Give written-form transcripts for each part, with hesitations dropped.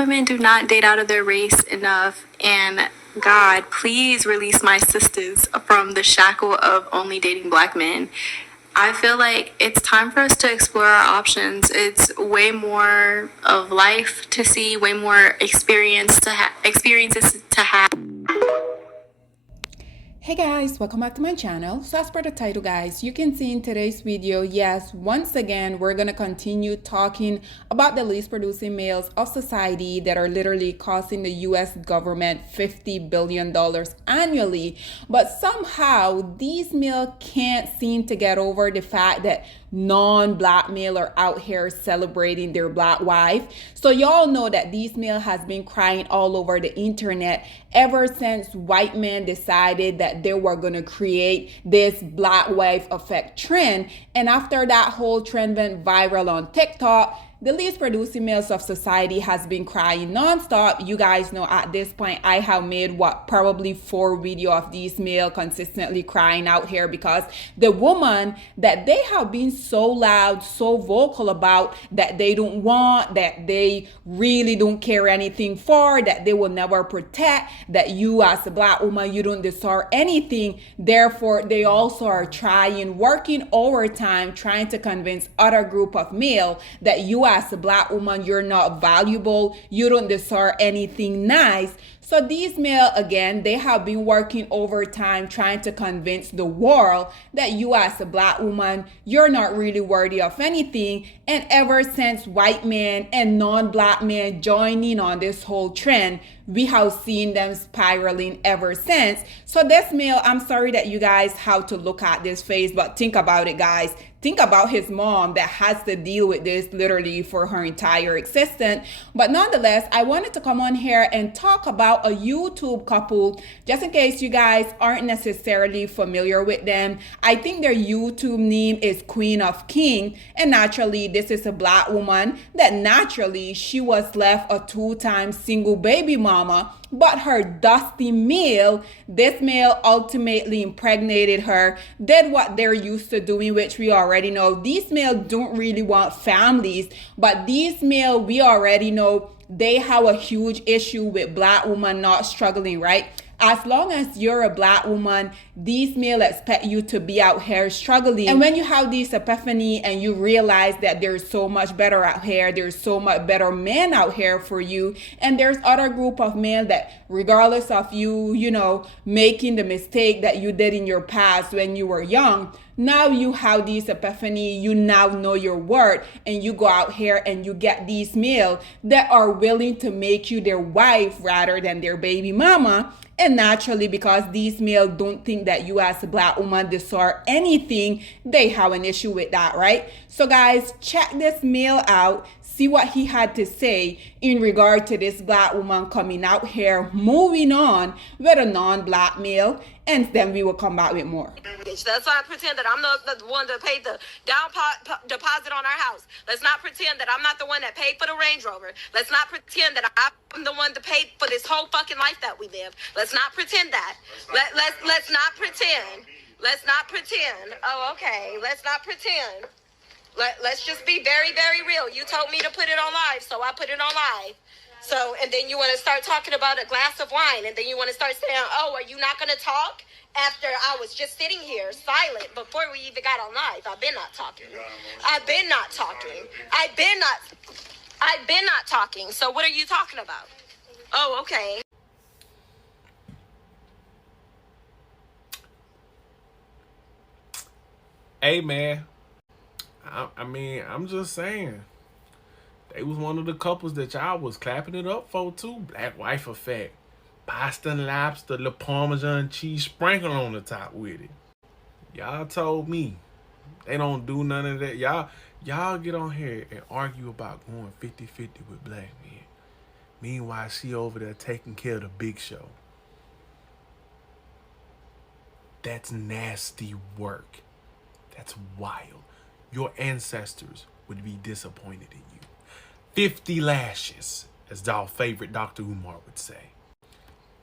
women do not date out of their race enough, and God, please release my sisters from the shackle of only dating black men. I feel like it's time for us to explore our options. It's way more of life to see, way more experiences to have. Hey guys, welcome back to my channel. So as per the title guys, you can see in today's video, yes, once again, we're going to continue talking about the least producing males of society that are literally costing the US government $50 billion annually. But somehow these males can't seem to get over the fact that non-black male are out here celebrating their black wife. So y'all know that these male has been crying all over the internet ever since white men decided that they were going to create this black wife effect trend. And after that whole trend went viral on TikTok, the least producing males of society has been crying nonstop. You guys know at this point I have made probably 4 videos of these male consistently crying out here because the woman that they have been so loud, so vocal about that they don't want, that they really don't care anything for, that they will never protect, that you as a black woman, you don't deserve anything. Therefore, they also are working overtime, trying to convince other group of male that you as a black woman, you're not valuable, you don't deserve anything nice. So these male, again, they have been working overtime trying to convince the world that you as a black woman, you're not really worthy of anything. And ever since white men and non-black men joining on this whole trend, we have seen them spiraling ever since. So this male, I'm sorry that you guys have to look at this face, but think about it, guys. Think about his mom that has to deal with this literally for her entire existence. But nonetheless, I wanted to come on here and talk about a YouTube couple, just in case you guys aren't necessarily familiar with them. I think their YouTube name is Queen of King. And naturally, this is a black woman that naturally she was left a 2-time single baby mama. But her dusty male, this male ultimately impregnated her, did what they're used to doing, which we already know. These males don't really want families, but these male, we already know they have a huge issue with black women not struggling, right? As long as you're a black woman, these male expect you to be out here struggling. And when you have this epiphany and you realize that there's so much better out here, there's so much better men out here for you, and there's other group of men that regardless of you, making the mistake that you did in your past when you were young, now you have this epiphany, you now know your worth, and you go out here and you get these male that are willing to make you their wife rather than their baby mama. And naturally, because these males don't think that you as a black woman deserve anything, they have an issue with that, right? So guys, check this male out. See what he had to say in regard to this black woman coming out here, moving on with a non-black male, and then we will come back with more. Let's not pretend that I'm the one that paid the down deposit on our house. Let's not pretend that I'm not the one that paid for the Range Rover. Let's not pretend that I'm the one that paid for this whole fucking life that we live. Let's not pretend that. Let's not pretend. Let's not pretend. Oh, okay. Let's not pretend. Let's just be very, very real. You told me to put it on live, so I put it on live. So, and then you want to start talking about a glass of wine, and then you want to start saying, oh, are you not going to talk? After I was just sitting here silent before we even got on live. I've been not talking. I've been not talking. I've been not talking. So what are you talking about? Oh, okay. Hey, man. I mean, I'm just saying. They was one of the couples that y'all was clapping it up for, too. Black wife effect. Pasta and lobster, the Parmesan cheese sprinkled on the top with it. Y'all told me they don't do none of that. Y'all get on here and argue about going 50-50 with black men. Meanwhile, she over there taking care of the big show. That's nasty work. That's wild. Your ancestors would be disappointed in you. 50 lashes, as our favorite Dr. Umar would say.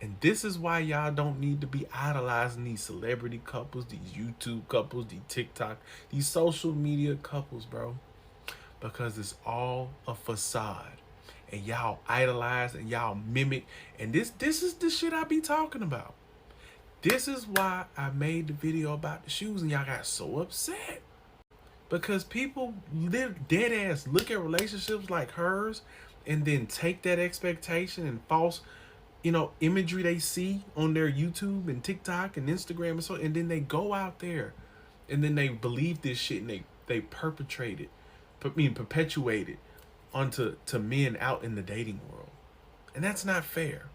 And this is why y'all don't need to be idolizing these celebrity couples, these YouTube couples, these TikTok, these social media couples, bro. Because it's all a facade. and y'all idolize and y'all mimic. And this is the shit I be talking about. This is why I made the video about the shoes and y'all got so upset. Because people live dead ass look at relationships like hers and then take that expectation and false, imagery they see on their YouTube and TikTok and Instagram and so, and then they go out there and then they believe this shit and they perpetuate it onto men out in the dating world. And that's not fair.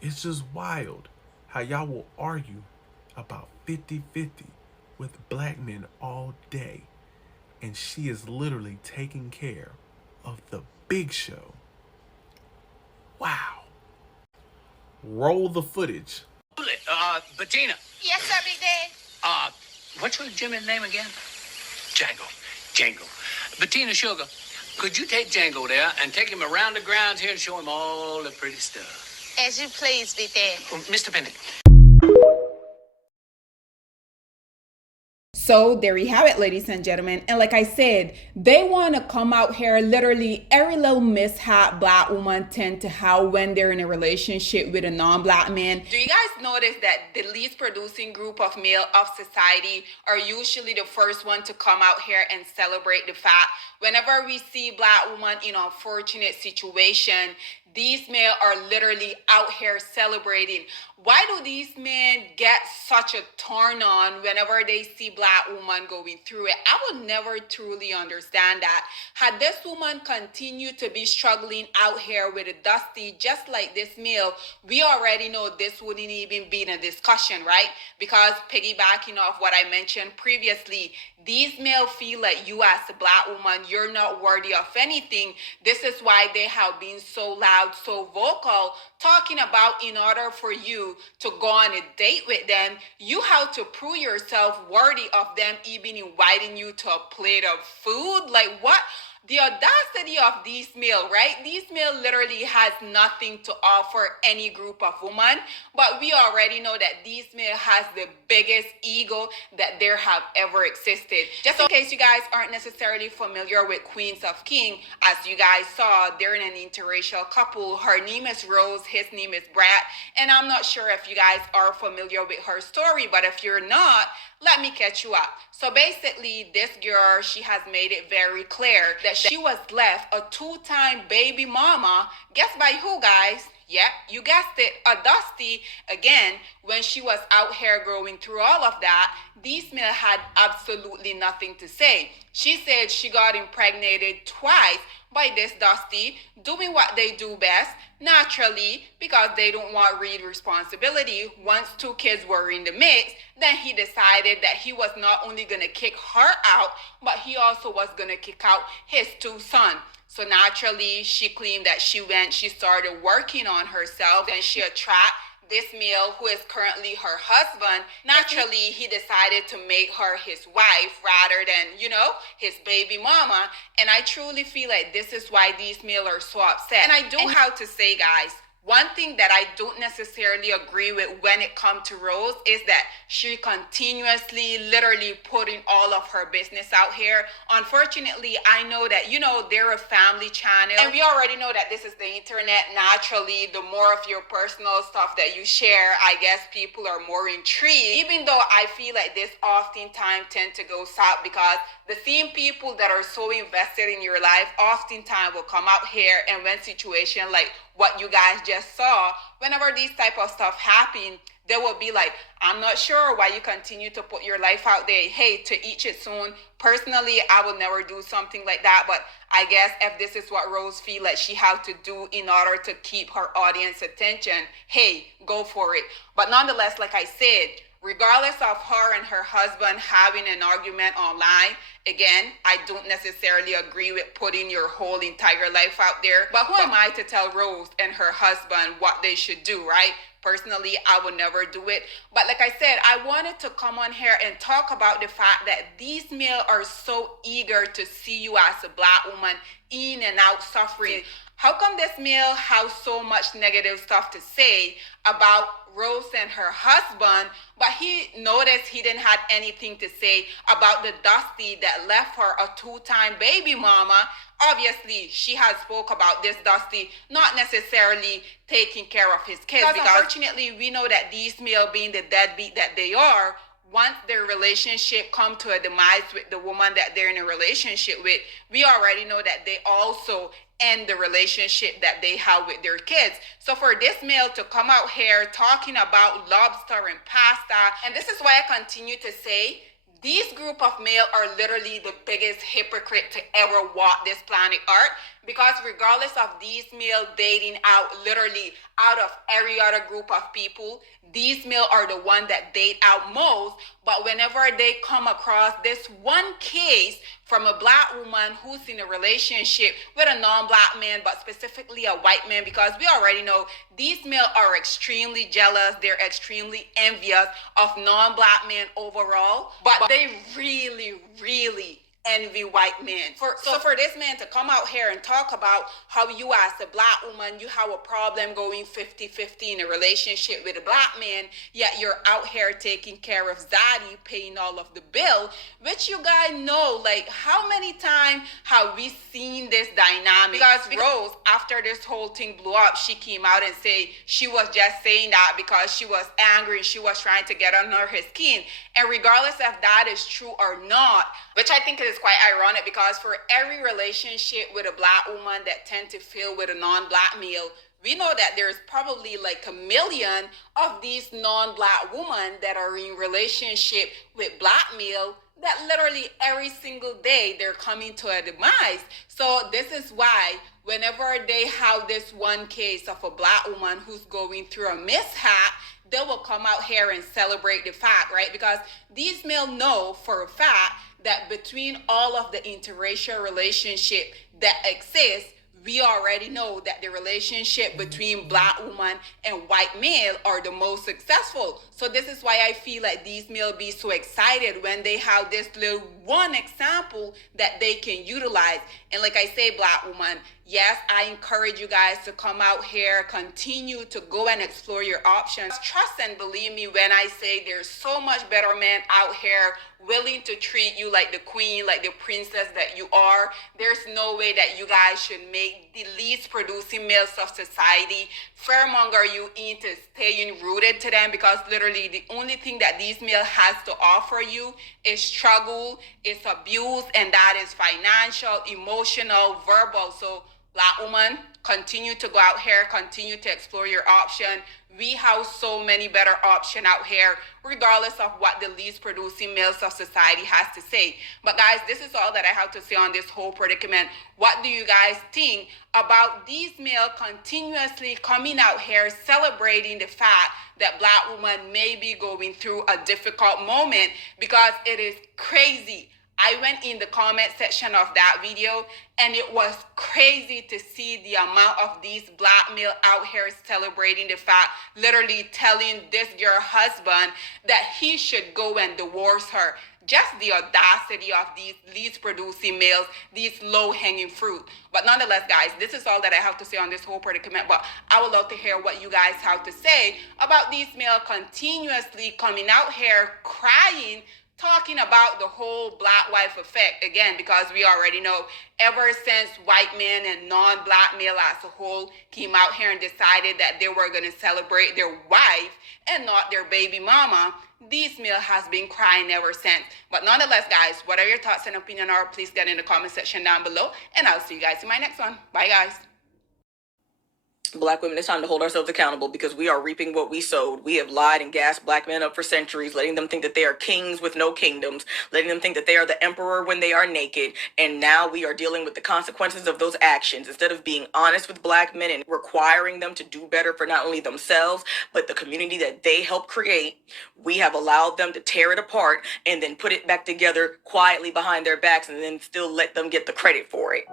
It's just wild how y'all will argue about 50-50 with black men all day. And she is literally taking care of the big show. Wow. Roll the footage. Bettina. Yes, sir, Big Dad. What's your Jimmy's name again? Django. Bettina Sugar, could you take Django there and take him around the grounds here and show him all the pretty stuff? As you please, Big Dad. Mr. Bennett. So there you have it, ladies and gentlemen. And like I said, they want to come out here, literally every little mishap black woman tend to have when they're in a relationship with a non-black man. Do you guys notice that the least producing group of male of society are usually the first one to come out here and celebrate the fact whenever we see black woman in an unfortunate situation, these men are literally out here celebrating. Why do these men get such a turn on whenever they see black woman going through it? I would never truly understand that. Had this woman continued to be struggling out here with a dusty just like this male, we already know this wouldn't even be in a discussion, right? Because piggybacking off what I mentioned previously, these males feel like you as a black woman, you're not worthy of anything. This is why they have been so loud, so vocal, talking about in order for you to go on a date with them, you have to prove yourself worthy of them even inviting you to a plate of food. Like what? The audacity of these male, right? These male literally has nothing to offer any group of women, but we already know that these male has the biggest ego that there have ever existed. Just in case you guys aren't necessarily familiar with Queens of King, as you guys saw, they're in an interracial couple. Her name is Rose, his name is Brad, and I'm not sure if you guys are familiar with her story, but if you're not, let me catch you up. So basically, this girl, she has made it very clear that she was left a two-time baby mama. Guess by who, guys? Yep, you guessed it, a Dusty. Again, when she was out here going through all of that, these men had absolutely nothing to say. She said she got impregnated twice by this Dusty, doing what they do best, naturally, because they don't want real responsibility. Once two kids were in the mix, then he decided that he was not only gonna kick her out, but he also was gonna kick out his two sons. So naturally, she claimed that she started working on herself, and she attracted this male who is currently her husband. Naturally, he decided to make her his wife rather than, his baby mama. And I truly feel like this is why these males are so upset. And I do have to say, guys, one thing that I don't necessarily agree with when it comes to Rose is that she continuously literally putting all of her business out here. Unfortunately, I know that, they're a family channel, and we already know that this is the internet. Naturally, the more of your personal stuff that you share, I guess people are more intrigued, even though I feel like this oftentimes tend to go south because the same people that are so invested in your life oftentimes will come out here, and when situation like what you guys just saw, whenever these type of stuff happen, they will be like, I'm not sure why you continue to put your life out there. Hey, to each its own. Personally, I would never do something like that, but I guess if this is what Rose feel like she have to do in order to keep her audience attention, hey, go for it. But nonetheless, like I said, regardless of her and her husband having an argument online, again, I don't necessarily agree with putting your whole entire life out there. But who am I to tell Rose and her husband what they should do, right? Personally, I would never do it. But like I said, I wanted to come on here and talk about the fact that these men are so eager to see you as a black woman in and out suffering. How come this male has so much negative stuff to say about Rose and her husband, but he noticed he didn't have anything to say about the Dusty that left her a two-time baby mama? Obviously, she has spoke about this Dusty not necessarily taking care of his kids, because unfortunately we know that these male, being the deadbeat that they are, once their relationship come to a demise with the woman that they're in a relationship with, we already know that they also end the relationship that they have with their kids. So for this male to come out here talking about lobster and pasta, and this is why I continue to say, these group of male are literally the biggest hypocrite to ever walk this planet Earth, because regardless of these male dating out literally out of every other group of people, these male are the one that date out most. But whenever they come across this one case from a black woman who's in a relationship with a non-black man, but specifically a white man, because we already know these male are extremely jealous, they're extremely envious of non-black men overall, but they really envy white men. So for this man to come out here and talk about how you as a black woman, you have a problem going 50-50 in a relationship with a black man, yet you're out here taking care of Zaddy, paying all of the bill, which you guys know, like, how many times have we seen this dynamic? Because Rose, after this whole thing blew up, she came out and said she was just saying that because she was angry, she was trying to get under his skin. And regardless if that is true or not, which I think is quite ironic, because for every relationship with a black woman that tend to fail with a non-black male, we know that there's probably like a million of these non-black women that are in relationship with black male that literally every single day they're coming to a demise. So this is why whenever they have this one case of a black woman who's going through a mishap, they will come out here and celebrate the fact, right? Because these male know for a fact that between all of the interracial relationship that exists, we already know that the relationship between black woman and white male are the most successful. So this is why I feel like these male be so excited when they have this little one example that they can utilize. And like I say, black woman, yes, I encourage you guys to come out here, continue to go and explore your options. Trust and believe me when I say there's so much better men out here willing to treat you like the queen, like the princess that you are. There's no way that you guys should make the least producing males of society fearmonger you into staying rooted to them, because literally the only thing that these male has to offer you is struggle, is abuse, and that is financial, emotional, verbal. So black woman, continue to go out here, continue to explore your option. We have so many better options out here, regardless of what the least producing males of society has to say. But guys, this is all that I have to say on this whole predicament. What do you guys think about these males continuously coming out here celebrating the fact that black women may be going through a difficult moment? Because it is crazy. I went in the comment section of that video and it was crazy to see the amount of these black male out here celebrating the fact, literally telling this girl husband that he should go and divorce her. Just the audacity of these least producing males, these low-hanging fruit. But nonetheless, guys, this is all that I have to say on this whole predicament. But I would love to hear what you guys have to say about these males continuously coming out here crying, talking about the whole black wife effect again, because we already know ever since white men and non-black male as a whole came out here and decided that they were going to celebrate their wife and not their baby mama, these male has been crying ever since. But nonetheless, guys, whatever your thoughts and opinion are, please get in the comment section down below, and I'll see you guys in my next one. Bye, guys. Black women, it's time to hold ourselves accountable, because we are reaping what we sowed. We have lied and gassed black men up for centuries, letting them think that they are kings with no kingdoms, letting them think that they are the emperor when they are naked. And now we are dealing with the consequences of those actions. Instead of being honest with black men and requiring them to do better for not only themselves, but the community that they help create, we have allowed them to tear it apart and then put it back together quietly behind their backs and then still let them get the credit for it.